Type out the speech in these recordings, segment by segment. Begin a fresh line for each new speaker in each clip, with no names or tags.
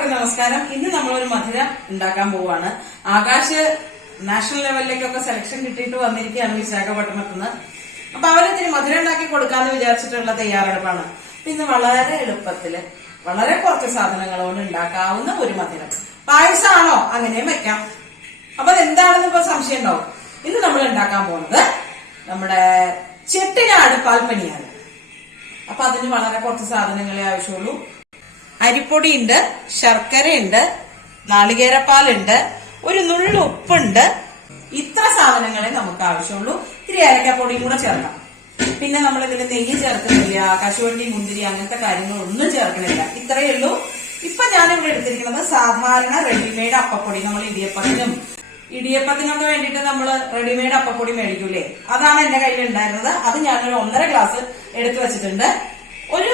എല്ലാവർക്കും നമസ്കാരം. ഇന്ന് നമ്മളൊരു മധുര ഉണ്ടാക്കാൻ പോവാണ്. ആകാശ് നാഷണൽ ലെവലിലേക്കൊക്കെ സെലക്ഷൻ കിട്ടിയിട്ട് വന്നിരിക്കുകയാണ് വിശാഖപട്ടണത്തിൽ നിന്ന്. അപ്പൊ അവരിത്തിരി മധുര ഉണ്ടാക്കി കൊടുക്കാന്ന് വിചാരിച്ചിട്ടുള്ള തയ്യാറെടുപ്പാണ്. ഇന്ന് വളരെ എളുപ്പത്തിൽ വളരെ കുറച്ച് സാധനങ്ങൾ കൊണ്ട് ഉണ്ടാക്കാവുന്ന ഒരു മധുരം. പായസമാണോ അങ്ങനെയും വെക്കാം. അപ്പൊ അതെന്താണെന്ന് ഇപ്പൊ സംശയം ഉണ്ടാവും. ഇന്ന് നമ്മൾ ഉണ്ടാക്കാൻ പോകുന്നത് നമ്മുടെ ചെട്ടിനാട് പാൽപ്പനിയാണ്. അപ്പൊ അതിന് വളരെ കുറച്ച് സാധനങ്ങളെ ആവശ്യമുള്ളൂ. അരിപ്പൊടിയുണ്ട് ശർക്കരയുണ്ട് നാളികേരപ്പാലുണ്ട് ഒരു നുള്ളു ഉപ്പുണ്ട്. ഇത്ര സാധനങ്ങളെ നമുക്ക് ആവശ്യമുള്ളൂ. ഇത്തിരി ഏലക്കപ്പൊടിയും കൂടെ ചേർക്കാം. പിന്നെ നമ്മൾ ഇതിന് നെയ്യ് ചേർക്കുന്നില്ല കശുവണ്ടി മുന്തിരി അങ്ങനത്തെ കാര്യങ്ങളൊന്നും ചേർക്കുന്നില്ല ഇത്രയേ ഉള്ളൂ. ഇപ്പൊ ഞാനിവിടെ എടുത്തിരിക്കുന്നത് സാധാരണ റെഡിമെയ്ഡ് അപ്പപ്പൊടി. നമ്മൾ ഇടിയപ്പത്തിനും ഇടിയപ്പത്തിനൊക്കെ വേണ്ടിയിട്ട് നമ്മൾ റെഡിമെയ്ഡ് അപ്പപ്പൊടി മേടിക്കൂലേ? അതാണ് എന്റെ കയ്യിൽ ഉണ്ടായിരുന്നത്. അത് ഞാനൊരു ഒന്നര ഗ്ലാസ് എടുത്തു വെച്ചിട്ടുണ്ട്. ഒരു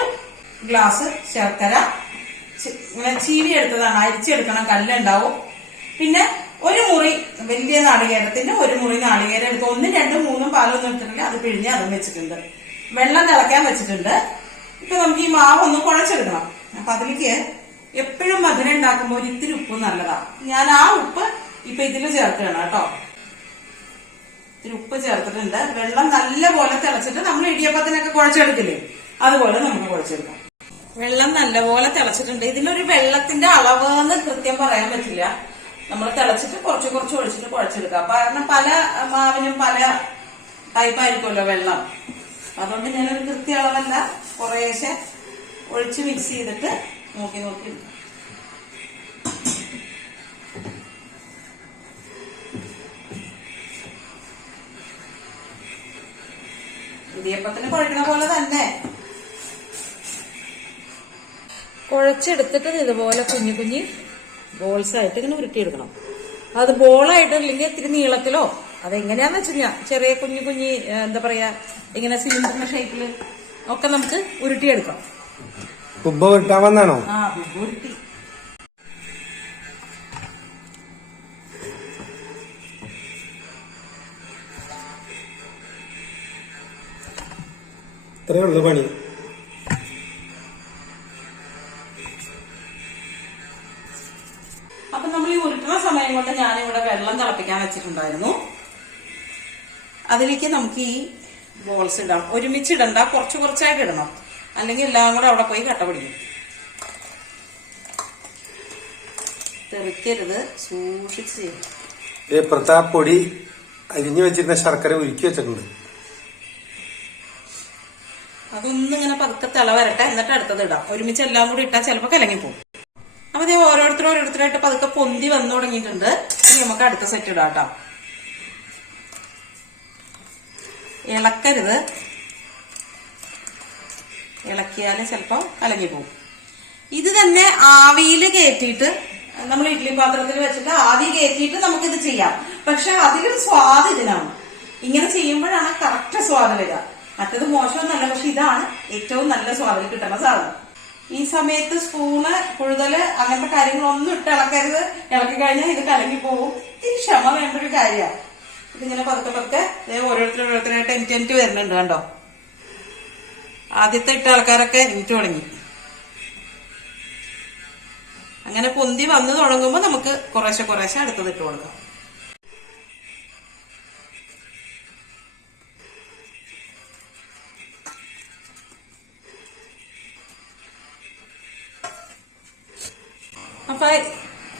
ഗ്ലാസ് ശർക്കര ഇങ്ങനെ ചീവി എടുത്തതാണ്. അരിച്ചെടുക്കണം കല്ലുണ്ടാവും. പിന്നെ ഒരു മുറി വലിയ നാളികേരത്തിന്റെ ഒരു മുറി നാളികേരം എടുത്ത് ഒന്നും രണ്ടും മൂന്നും പാലൊന്നും എടുത്തിട്ടുണ്ടെങ്കിൽ അത് പിഴിഞ്ഞ് അതും വെച്ചിട്ടുണ്ട്. വെള്ളം തിളക്കാൻ വെച്ചിട്ടുണ്ട്. ഇപ്പൊ നമുക്ക് ഈ മാവ് ഒന്ന് കുഴച്ചെടുക്കണം. അപ്പൊ അതിലേക്ക് എപ്പോഴും മധുരം ഉണ്ടാക്കുമ്പോൾ ഒരു ഇത്തിരി ഉപ്പ് നല്ലതാ. ഞാൻ ആ ഉപ്പ് ഇപ്പൊ ഇതിൽ ചേർക്കുകയാണ് കേട്ടോ. ഇത്തിരി ഉപ്പ് ചേർത്തിട്ടുണ്ട്. വെള്ളം നല്ലപോലെ തിളച്ചിട്ട് നമ്മൾ ഇടിയപ്പത്തിനൊക്കെ കുഴച്ചെടുക്കില്ലേ? അതുപോലെ നമുക്ക് കുഴച്ചെടുക്കാം. വെള്ളം നല്ലപോലെ തിളച്ചിട്ടുണ്ട്. ഇതിനൊരു വെള്ളത്തിന്റെ അളവ് എന്ന് കൃത്യം പറയാൻ പറ്റില്ല. നമ്മൾ തിളച്ചിട്ട് കുറച്ച് കുറച്ച് ഒഴിച്ചിട്ട് കുഴച്ചെടുക്കാം. കാരണം പല മാവിനും പല ടൈപ്പായിരിക്കുമല്ലോ വെള്ളം. അതുകൊണ്ട് ഞാനൊരു കൃത്യ അളവല്ല. കുറേശ്ശെ ഒഴിച്ച് മിക്സ് ചെയ്തിട്ട് നോക്കി നോക്കി ഇടിയപ്പത്തിന് കുഴക്കണ പോലെ തന്നെ. കുഴച്ചെടുത്തിട്ട് ഇതുപോലെ കുഞ്ഞു കുഞ്ഞു ബോൾസ് ആയിട്ട് ഇങ്ങനെ ഉരുട്ടിയെടുക്കണം. അത് ബോളായിട്ട് അല്ലെങ്കിൽ ഇത്തിരി നീളത്തിലോ? അതെങ്ങനെയാന്ന് വെച്ച് കഴിഞ്ഞാൽ ചെറിയ കുഞ്ഞു കുഞ്ഞി എന്താ പറയാ ഇങ്ങനെ സിലിണ്ടറിന്റെ ഷേപ്പിൽ ഒക്കെ നമുക്ക് ഉരുട്ടിയെടുക്കാം.
കുബ്ബ ഉരുട്ടാൻ വന്നാണോ?
ആ ഉരുട്ടി.
ഇത്രേ ഉള്ളൂ പണി.
വെള്ളം തിളപ്പിക്കാൻ വെച്ചിട്ടുണ്ടായിരുന്നു. അതിലേക്ക് നമുക്ക് ഈ ബോൾസ് ഇടാം. ഒരുമിച്ച് ഇടണ്ട കുറച്ച് കുറച്ചായിട്ട് ഇടണം. അല്ലെങ്കിൽ എല്ലാം കൂടെ അവിടെ പോയി കട്ട പിടിക്കും. തെറിക്കരുത് സൂക്ഷിച്ച് ചെയ്യണം.
പ്രതാപ് പൊടി അരിഞ്ഞു വെച്ചിരുന്ന ശർക്കര ഉരുക്കി വെച്ചിട്ടുണ്ട്.
അതൊന്നിങ്ങനെ പതുക്കെ തിള വരട്ടെ എന്നിട്ട് അടുത്തത് ഇടാം. ഒരുമിച്ച് എല്ലാം കൂടി ഇട്ടാൽ ചിലപ്പോൾ കലങ്ങി പോകും അപ്പൊ ഇത് ഓരോരുത്തരും ഓരോരുത്തരായിട്ട് പതുക്കെ പൊന്തി വന്നു തുടങ്ങിയിട്ടുണ്ട്. ഇനി നമുക്ക് അടുത്ത സെറ്റ് ഇടാം കേട്ടോ ഇളക്കരുത്. ഇളക്കിയാൽ ചിലപ്പോൾ കലങ്ങി പോകും ഇത് തന്നെ ആവിയിൽ കയറ്റിയിട്ട് നമ്മൾ ഇഡ്ഡലി പാത്രത്തിൽ വെച്ചിട്ട് ആവി കയറ്റിയിട്ട് നമുക്കിത് ചെയ്യാം. പക്ഷെ അതിലും സ്വാദ് ഇതിനാണ്. ഇങ്ങനെ ചെയ്യുമ്പോഴാണ് കറക്റ്റ് സ്വാദ് വരിക. മറ്റത് മോശമൊന്നല്ല പക്ഷെ ഇതാണ് ഏറ്റവും നല്ല സ്വാദിൽ കിട്ടുന്ന സാധനം. ഈ സമയത്ത് സ്പൂണ് കൂടുതൽ അങ്ങനത്തെ കാര്യങ്ങളൊന്നും ഇട്ട് ഇളക്കരുത്. ഇളക്കി കഴിഞ്ഞാൽ ഇത് കലങ്ങി പോകും ഇത്തിരി ക്ഷമ വേണ്ട ഒരു കാര്യമാണ് ഇതിങ്ങനെ പതുക്കെ പതുക്കെ ദേ ഓരോരുത്തർ ഓരോരുത്തരായിട്ട് എനിക്ക് എനിക്ക് വരുന്നുണ്ട് കണ്ടോ? ആദ്യത്തെ ഇട്ട ആൾക്കാരൊക്കെ എനിക്ക് തുടങ്ങി. അങ്ങനെ പൊന്തി വന്നു തുടങ്ങുമ്പോൾ നമുക്ക് കുറേശ്ശെ കുറേശ്ശെ അടുത്തത് ഇട്ട് കൊടുക്കാം.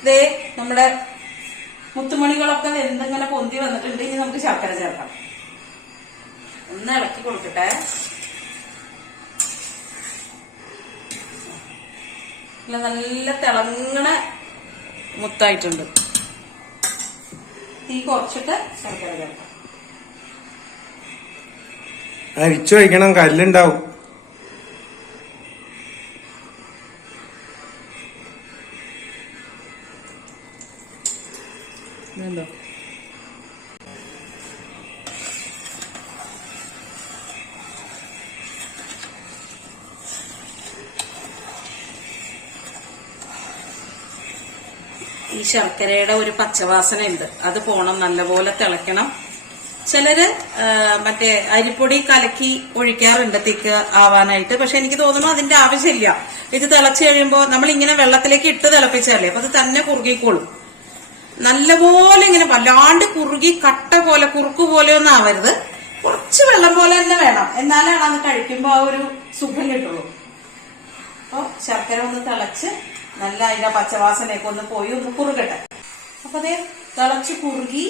ദേ നമ്മുടെ മുത്തുമണികളൊക്കെ എന്തിങ്ങനെ പൊന്തി വന്നിട്ടുണ്ട്. ഇനി നമുക്ക് ശർക്കര ചേർക്കാം. ഒന്ന് ഇളക്കി കൊടുക്കട്ടെ. നല്ല തിളങ്ങണ മുത്തായിട്ടുണ്ട്. തീ കുറച്ചിട്ട് ശർക്കര ചേർക്കാം.
അരിച്ചു വയ്ക്കണം കല്ലുണ്ടാവും.
ഇതുണ്ടോ ഈ ശർക്കരയുടെ ഒരു പച്ചവാസന ഉണ്ട്. അത് പോണം നല്ലപോലെ തിളയ്ക്കണം. ചിലര് മറ്റേ അരിപ്പൊടി കലക്കി ഒഴിക്കാറുണ്ട് തിക്ക് ആവാനായിട്ട്. പക്ഷെ എനിക്ക് തോന്നുന്നു അതിന്റെ ആവശ്യമില്ല. ഇത് തിളച്ചു കഴിയുമ്പോൾ നമ്മൾ ഇങ്ങനെ വെള്ളത്തിലേക്ക് ഇട്ട് തിളപ്പിച്ചാലേ അപ്പൊ അത് തന്നെ കുറുകിക്കോളും. നല്ലപോലെ ഇങ്ങനെ വല്ലാണ്ട് കുറുകി കട്ട പോലെ കുറുക്ക് പോലെ ഒന്നും ആവരുത്. കുറച്ച് വെള്ളം പോലെ തന്നെ വേണം. എന്നാലാണ് അത് കഴിക്കുമ്പോൾ ആ ഒരു സുഖം കിട്ടുള്ളൂ. അപ്പൊ ശർക്കര ഒന്ന് തിളച്ച് നല്ല അതിന്റെ പച്ചവാസനയൊക്കെ ഒന്ന് പോയി ഒന്ന് കുറുകട്ടെ. അപ്പൊ അതേ തിളച്ച് കുറുകി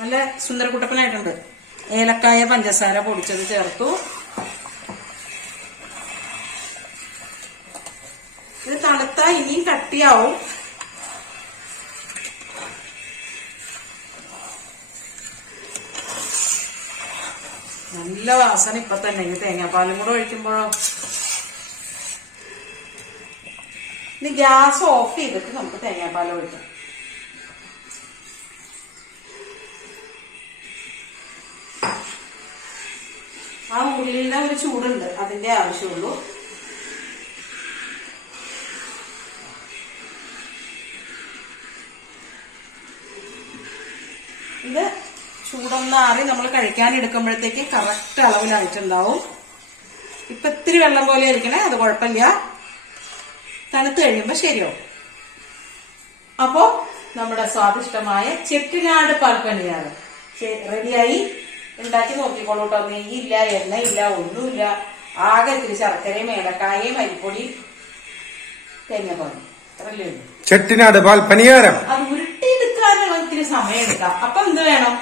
നല്ല സുന്ദരക്കുട്ടപ്പനായിട്ടുണ്ട് ഏലക്കായ പഞ്ചസാര പൊടിച്ചത് ചേർത്തു. ഇത് തണുത്താ ഇനിയും കട്ടിയാവും. നല്ല വാസന ഇപ്പൊ തന്നെ. ഇനി തേങ്ങാപ്പാലും കൂടെ ഒഴിക്കുമ്പോഴോ? ഇനി ഗ്യാസ് ഓഫ് ചെയ്തിട്ട് നമുക്ക് തേങ്ങാപ്പാൽ ഒഴിക്കാം. ആ ഉള്ളിയുടെ ഒരു ചൂടുണ്ട്. അതിന്റെ ആവശ്യമുള്ളൂ. ഇത് ചൂടൊന്നാറി നമ്മൾ കഴിക്കാൻ എടുക്കുമ്പോഴത്തേക്ക് കറക്റ്റ് അളവിലായിട്ടുണ്ടാവും. ഇപ്പൊ ഇത്തിരി വെള്ളം പോലെ ഇരിക്കണേ അത് കുഴപ്പമില്ല. തണുത്ത് കഴിയുമ്പോ ശരിയാവും. അപ്പോ നമ്മുടെ സ്വാദിഷ്ടമായ ചെട്ടിനാട് പാൽപ്പനിയാണ്. റെഡിയായി. ഉണ്ടാക്കി നോക്കിക്കോളൂ കേട്ടോ നെയ്യില്ല എണ്ണയില്ല ഒന്നുമില്ല. ആകെ ഇത്തിരി ശർക്കരയും ഏലക്കായയും അരിപ്പൊടി തേങ്ങാപ്പാലും. അത്രല്ലേ
ചെട്ടിനാട് പാൽപ്പണിയാരം പനിയാരം
അത് ഉരുട്ടിയെടുക്കാനുള്ള ഇത്തിരി സമയം എടുക്കാം. അപ്പൊ എന്ത് വേണം?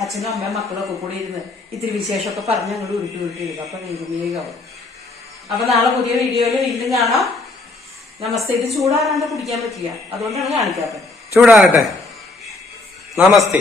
അച്ഛനും അമ്മയും മക്കളൊക്കെ കൂടി ഇരുന്ന് ഇത്തിരി വിശേഷമൊക്കെ പറഞ്ഞ് ഞങ്ങൾ ഉരുട്ടി ഉരുട്ടി ഇരുന്നു. അപ്പൊ വേഗവേഗാവും അപ്പൊ നാളെ പുതിയ വീഡിയോയിൽ വീണ്ടും കാണാം. നമസ്തേ. ഇത് ചൂടാറാണ്ട് കുടിക്കാൻ പറ്റില്ല. അതുകൊണ്ടാണ് കാണിക്കാത്തത്.
ചൂടാറട്ടെ നമസ്തേ.